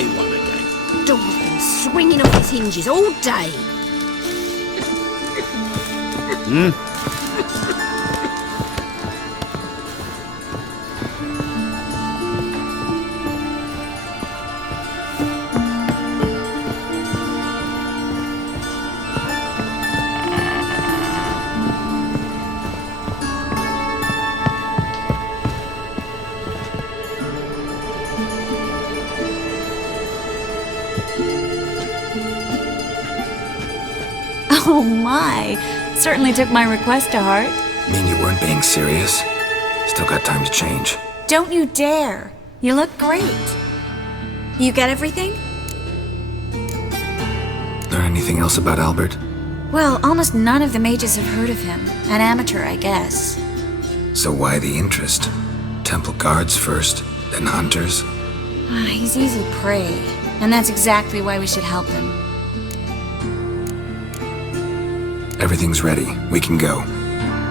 play one again. Door's been swinging off its hinges all day. Oh my! Certainly took my request to heart. Mean you weren't being serious? Still got time to change. Don't you dare! You look great. You get everything? Learn anything else about Albert? Well, almost none of the mages have heard of him. An amateur, I guess. So why the interest? Temple guards first, then hunters? He's easy prey, and that's exactly why we should help him. Everything's ready. We can go.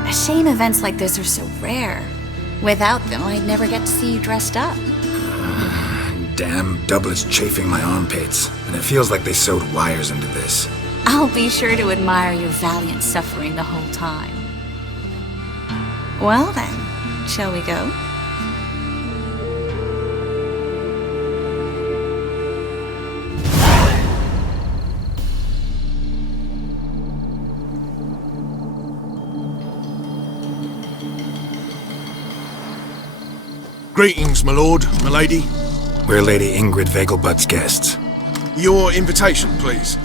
A shame events like this are so rare. Without them, I'd never get to see you dressed up. Damn doublets chafing my armpits, and it feels like they sewed wires into this. I'll be sure to admire your valiant suffering the whole time. Well then, shall we go? Greetings, my lord, my lady. We're Lady Ingrid Vegelbud's guests. Your invitation, please.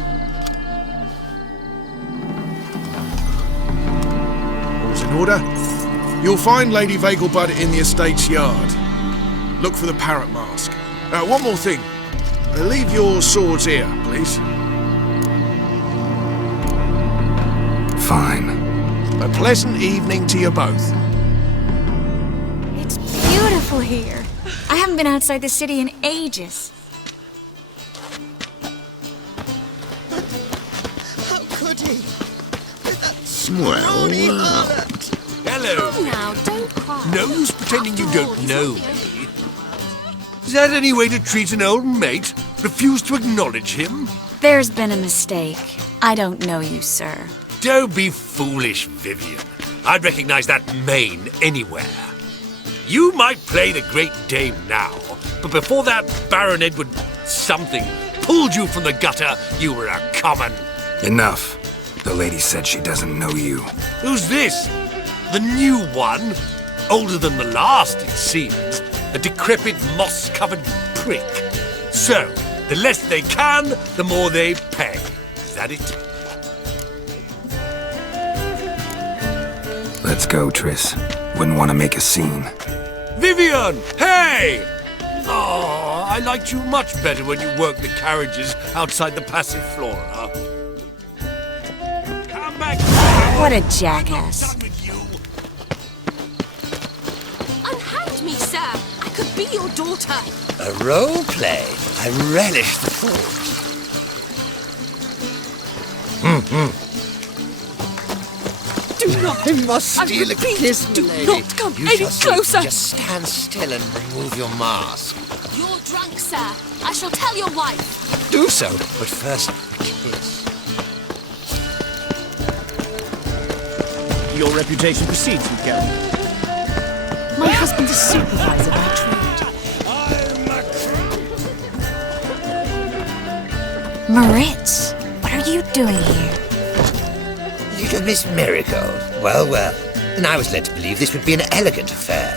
All's in order. You'll find Lady Vegelbud in the estate's yard. Look for the parrot mask. One more thing. Leave your swords here, please. Fine. A pleasant evening to you both. It's beautiful here. I haven't been outside the city in ages. How could he? With that Well, scrawny well. heart. Hello. Come now, don't cry. No use pretending you After all, don't he's know not the me. Is that any way to treat an old mate? Refuse to acknowledge him? There's been a mistake. I don't know you, sir. Don't be foolish, Vivian. I'd recognize that mane anywhere. You might play the Great Dame now, but before that Baron Edward something pulled you from the gutter, you were a common. Enough. The lady said she doesn't know you. Who's this? The new one? Older than the last, it seems. A decrepit, moss-covered prick. So, the less they can, the more they pay. Is that it? Let's go, Triss. Wouldn't want to make a scene. Vivian! Hey! Oh, I liked you much better when you worked the carriages outside the Passiflora. Come back! What a I'm not jackass. done with you. Unhand me, sir. I could be your daughter. A role play. I relish the thought. Do not. I must I steal a repeat, kiss, do lady. not come You any shall see. closer. Just stand still and remove your mask. You're drunk, sir. I shall tell your wife. Do so, but first, kiss. Your reputation precedes you, Kelly. My husband's a supervisor by trade. Maritz, what are you doing here? Little Miss Marigold. Well, well. And I was led to believe this would be an elegant affair.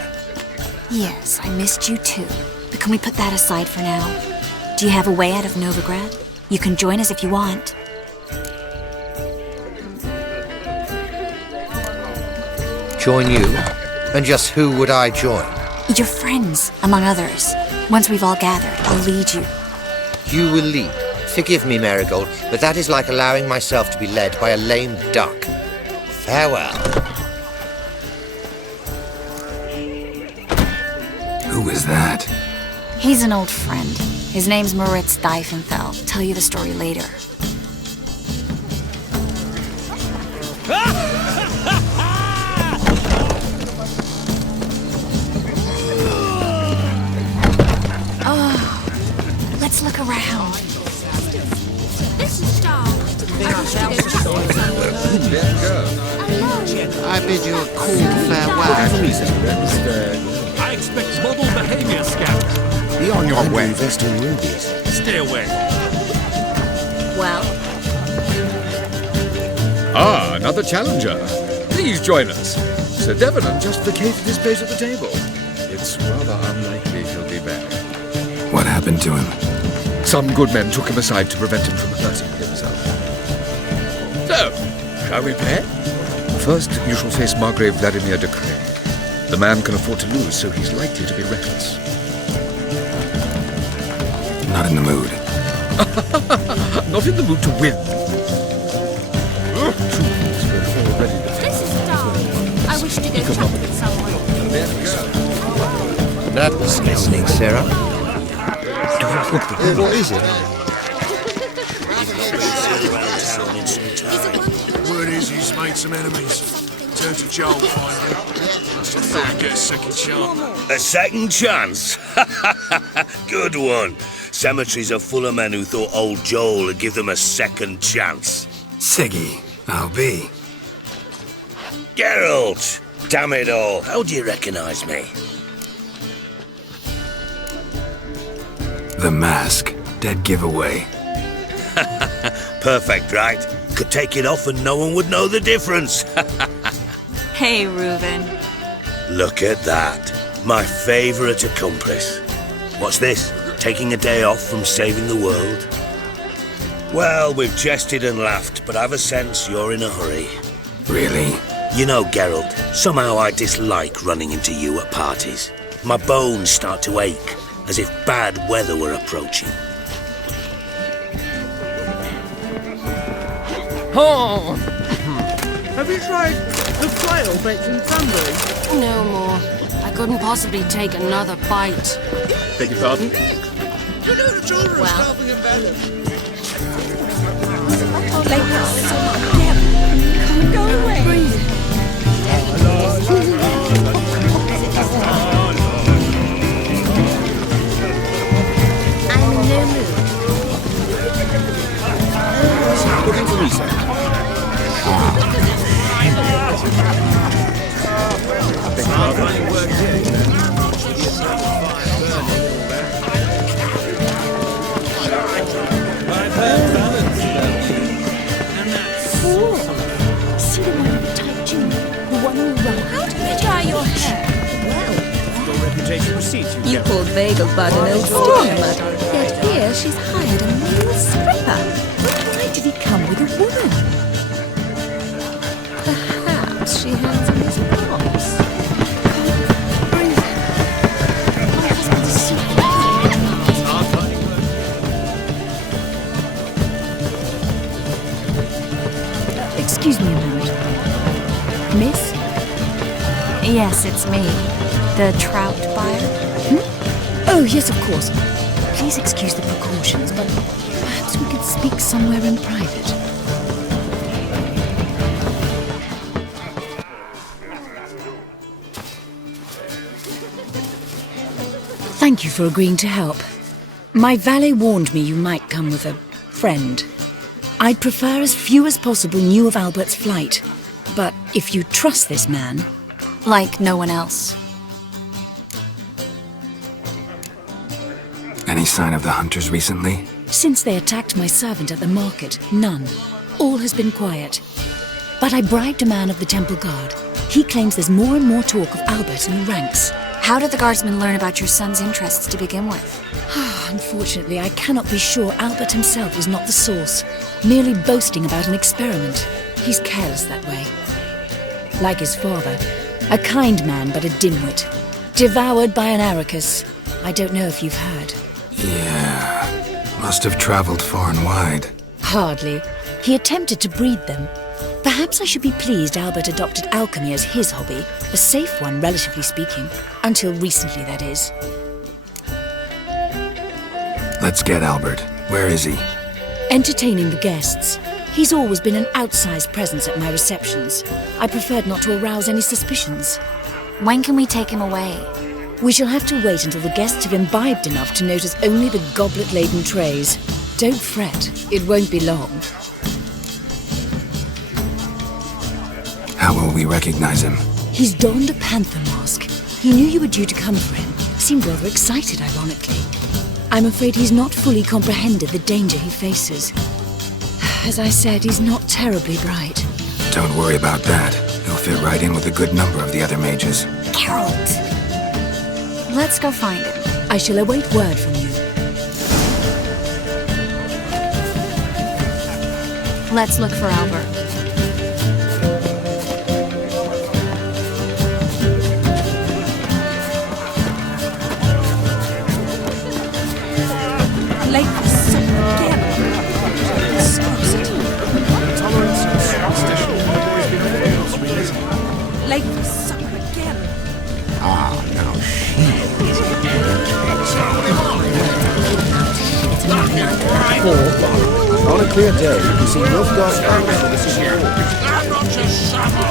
Yes, I missed you too. But can we put that aside for now? Do you have a way out of Novigrad? You can join us if you want. Join you? And just who would I join? Your friends, among others. Once we've all gathered, I'll lead you. You will lead. Forgive me, Marigold, but that is like allowing myself to be led by a lame duck. Farewell. Who is that? He's an old friend. His name's Maritz Diefenfeld. Tell you the story later. Oh, let's look I bid you a cool farewell. I expect model behavior scouts. Be on your way. Invest in rubies. Stay away. Well, Ah, another challenger. Please join us. Sir Devenant just vacated his place at the table. It's rather unlikely he'll be back. What happened to him? Some good men took him aside to prevent him from hurting himself. So, shall we play? First, you shall face Margrave Vladimir de Craig. The man can afford to lose, so he's likely to be reckless. Not in the mood. Not in the mood to win. this is dull. I wish to go chat with someone. That was listening, Sarah. What is it? Word is he's made some enemies. Turn to Joel finally. Must have thought he'd get a second chance. A second chance? Good one. Cemeteries are full of men who thought old Joel would give them a second chance. Siggy, I'll be. Geralt! Damn it all, how do you recognise me? The mask. Dead giveaway. Perfect, right? Could take it off and no one would know the difference. Hey, Reuben. Look at that. My favourite accomplice. What's this? Taking a day off from saving the world? Well, we've jested and laughed, but I've a sense you're in a hurry. Really? You know, Geralt, somehow I dislike running into you at parties. My bones start to ache, as if bad weather were approaching. Oh! Have you tried the flail baked in cranberries? No more. I couldn't possibly take another bite. Beg your pardon? You know the children Well. are helping him better. Go away. Breathe. I'm in no mood. Looking for me, sir. See the one with the tight tune? The one who runs. How do you dye your hair? Your reputation precedes you. You called Bagel Bud an old steamer, yet here she's hired a male stripper. Why did he come with a woman? Perhaps she hands him his box. Excuse me a moment. Miss? Yes, it's me. The trout buyer? Oh, yes, of course. Please excuse the precautions, but perhaps we could speak somewhere in private. Thank you for agreeing to help. My valet warned me you might come with a friend. I'd prefer as few as possible knew of Albert's flight. But if you trust this man... Like no one else. Any sign of the hunters recently? Since they attacked my servant at the market, none. All has been quiet. But I bribed a man of the Temple Guard. He claims there's more and more talk of Albert in the ranks. How did the guardsmen learn about your son's interests to begin with? Unfortunately, I cannot be sure Albert himself was not the source, merely boasting about an experiment. He's careless that way. Like his father, a kind man but a dimwit. Devoured by an Arrakis. I don't know if you've heard. Yeah. Must have traveled far and wide. Hardly. He attempted to breed them. Perhaps I should be pleased Albert adopted alchemy as his hobby. A safe one, relatively speaking. Until recently, that is. Let's get Albert. Where is he? Entertaining the guests. He's always been an outsized presence at my receptions. I preferred not to arouse any suspicions. When can we take him away? We shall have to wait until the guests have imbibed enough to notice only the goblet-laden trays. Don't fret, it won't be long. How will we recognize him? He's donned a panther mask. He knew you were due to come for him. Seemed rather excited, ironically. I'm afraid he's not fully comprehended the danger he faces. As I said, he's not terribly bright. Don't worry about that. He'll fit right in with a good number of the other mages. Geralt! Let's go find him. I shall await word from you. Let's look for Albert. Late for supper again. Stops it. Tolerance and superstition have always been fails, Late for supper again. Ah, now she is On a clear day, you see Nilfgaard's banner from the city wall. I'm not just summer.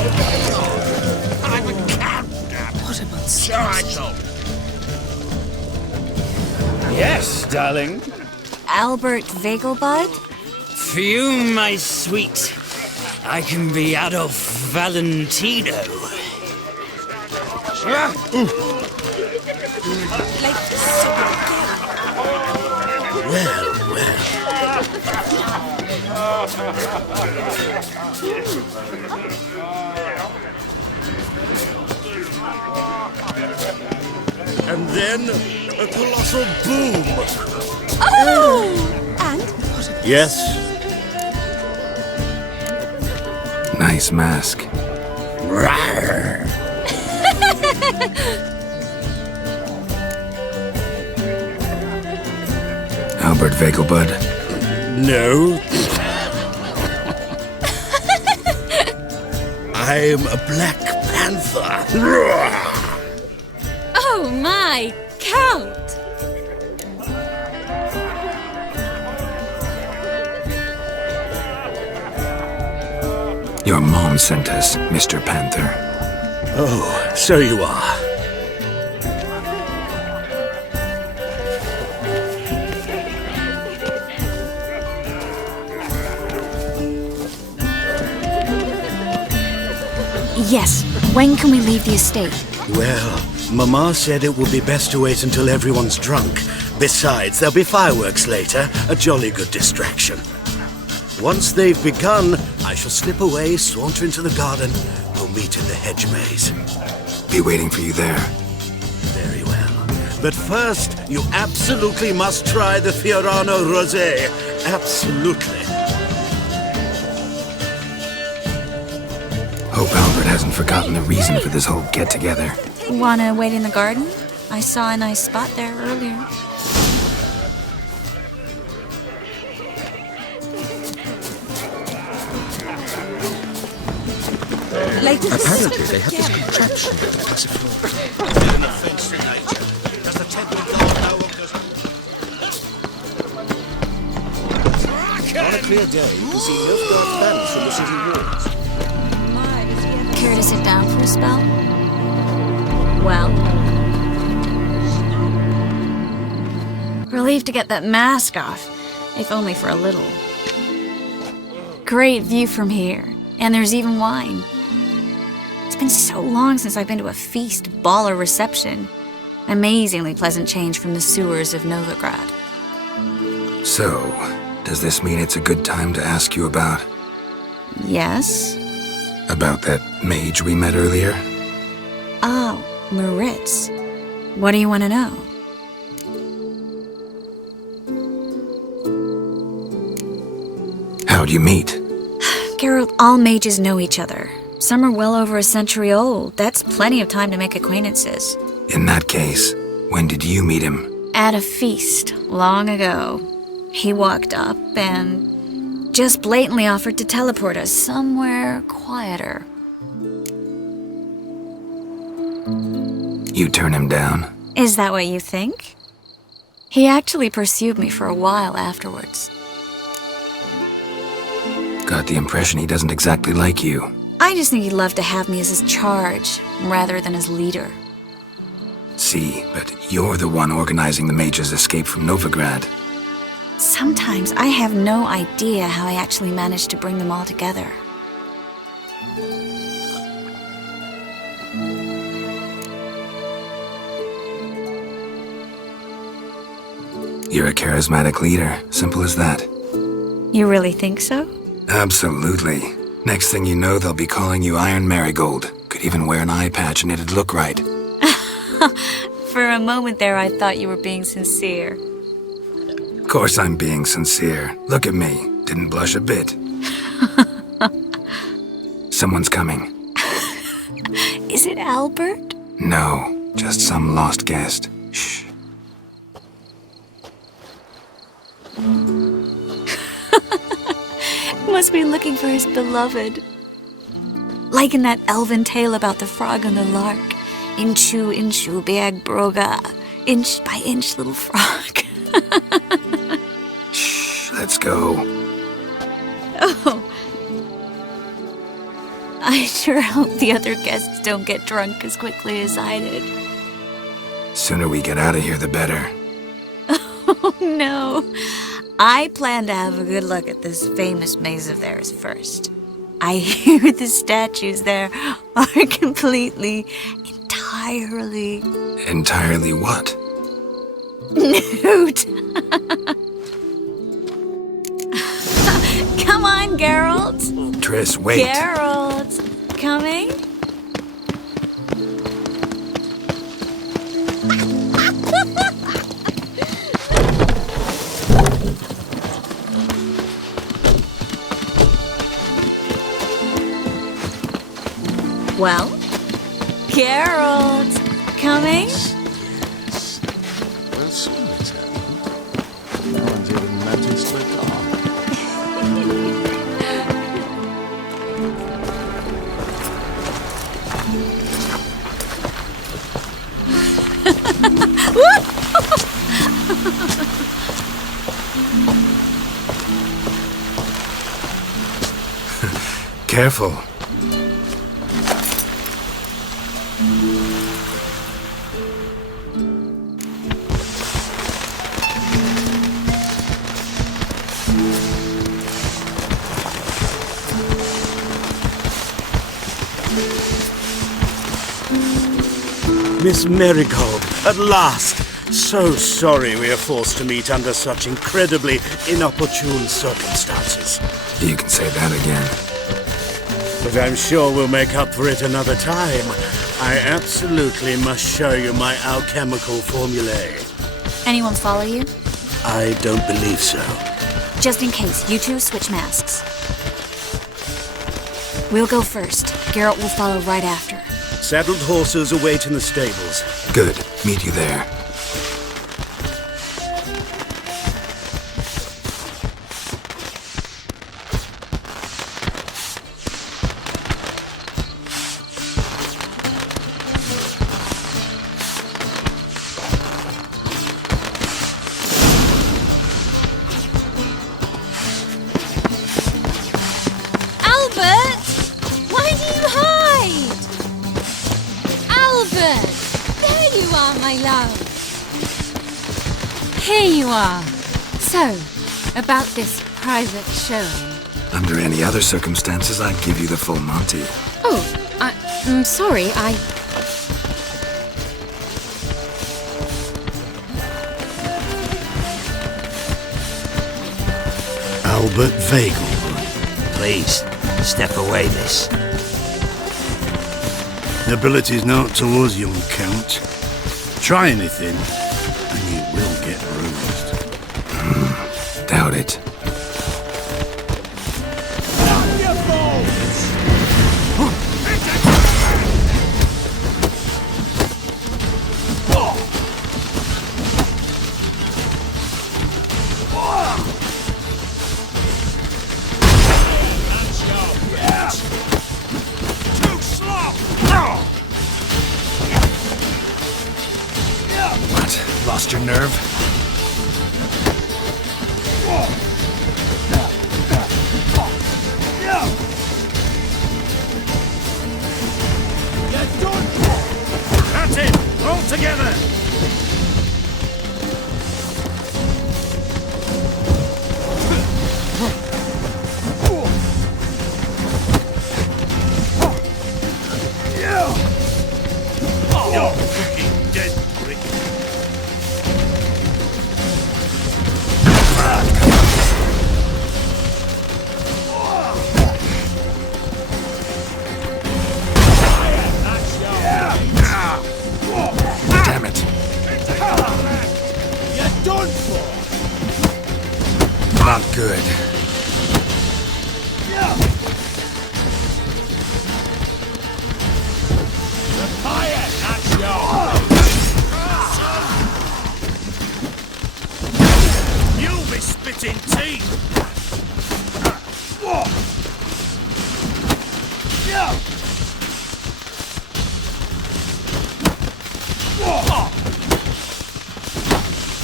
I'm a countdown. What about So I told. Yes, darling. Albert Vegelbud? For you, my sweet, I can be Adolf Valentino. Late for supper again. Well, well. And then a colossal boom. Oh! And? Yes? Nice mask. Rawr. Albert Vegelbud. No. I'm a Black Panther. Oh my, Count! Your mom sent us, Mr. Panther. Oh, so you are. Yes. When can we leave the estate? Well, Mama said it would be best to wait until everyone's drunk. Besides, there'll be fireworks later, a jolly good distraction. Once they've begun, I shall slip away, saunter into the garden. We'll meet in the hedge maze. Be waiting for you there. Very well. But first, you absolutely must try the Fiorano Rosé. Absolutely. Hope Albert hasn't forgotten the reason for this whole get-together. Wanna wait in the garden? I saw a nice spot there earlier. Late for Apparently supper they have this again. contraption that makes it float. An offense to nature. Does the temple god know what goes... On a clear day, you can see Nilfgaard's banners from the city walls. Care to sit down for a spell? Well. Relieved to get that mask off, if only for a little. Great view from here, and there's even wine. It's been so long since I've been to a feast, ball, or reception. Amazingly pleasant change from the sewers of Novigrad. So, does this mean it's a good time to ask you about... Yes? About that mage we met earlier? Oh, Moritz. What do you want to know? How'd you meet? Geralt, all mages know each other. Some are well over a century old. That's plenty of time to make acquaintances. In that case, when did you meet him? At a feast, long ago. He walked up and just blatantly offered to teleport us somewhere quieter. You turn him down? Is that what you think? He actually pursued me for a while afterwards. Got the impression he doesn't exactly like you. I just think he'd love to have me as his charge, rather than his leader. See, but you're the one organizing the mage's escape from Novigrad. Sometimes I have no idea how I actually managed to bring them all together. You're a charismatic leader. Simple as that. You really think so? Absolutely. Next thing you know, they'll be calling you Iron Marigold. Could even wear an eye patch and it'd look right. For a moment there, I thought you were being sincere. Of course I'm being sincere. Look at me. Didn't blush a bit. Someone's coming. Is it Albert? No, just some lost guest. Shh. Must be looking for his beloved. Like in that elven tale about the frog and the lark. Inchu, inchu, bag broga. Inch by inch, little frog. Shh, let's go. Oh. I sure hope the other guests don't get drunk as quickly as I did. Sooner we get out of here, the better. Oh, no. I plan to have a good look at this famous maze of theirs first. I hear the statues there are entirely... Entirely what? Nude. Come on, Geralt. Triss, wait. Geralt, coming? Well, Geralt, coming? Well, soon it's happening. No one's even noticed we're gone. Careful. Miss Marigold, at last! So sorry we are forced to meet under such incredibly inopportune circumstances. You can say that again. But I'm sure we'll make up for it another time. I absolutely must show you my alchemical formulae. Anyone follow you? I don't believe so. Just in case, you two switch masks. We'll go first. Geralt will follow right after. Saddled horses await in the stables. Good. Meet you there. Albert! Why do you hide? Albert! There you are, my love. Here you are. So, about this private showing. Under any other circumstances, I'd give you the full Monty. Oh, I'm sorry, Albert Vagel. Please, step away, miss. Nobility's not towards young Count. Try anything, and you will get bruised. Doubt it. What? Lost your nerve? That's it! All together! You're fucking dead, prick.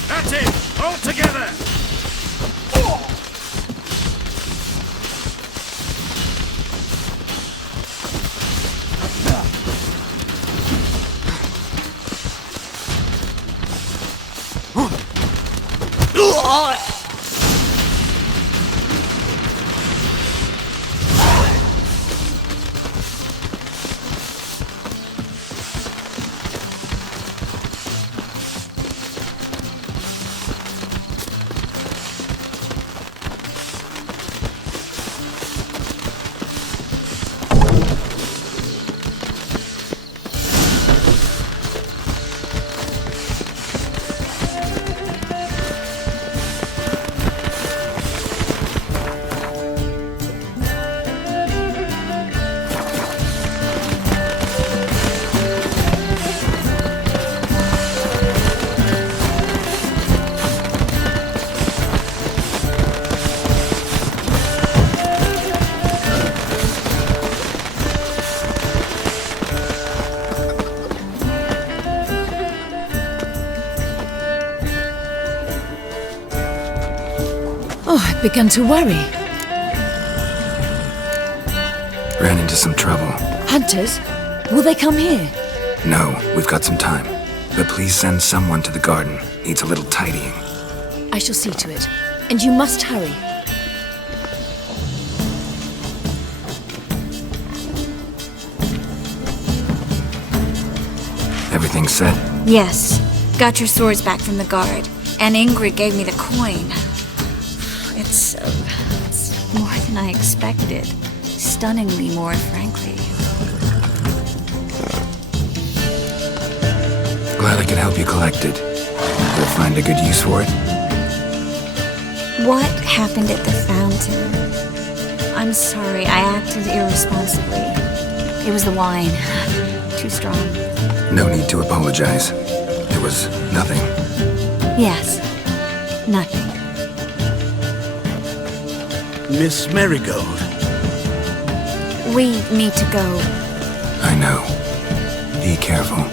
That's it! All together! Oh, I've begun to worry. Ran into some trouble. Hunters? Will they come here? No, we've got some time. But please send someone to the garden. Needs a little tidying. I shall see to it. And you must hurry. Everything set? Yes. Got your swords back from the guard. And Ingrid gave me the coin. It's more than I expected. Stunningly more, frankly. Glad I could help you collect it. You'll find a good use for it. What happened at the fountain? I'm sorry, I acted irresponsibly. It was the wine. Too strong. No need to apologize. It was nothing. Yes. Nothing. Miss Marigold. We need to go. I know. Be careful.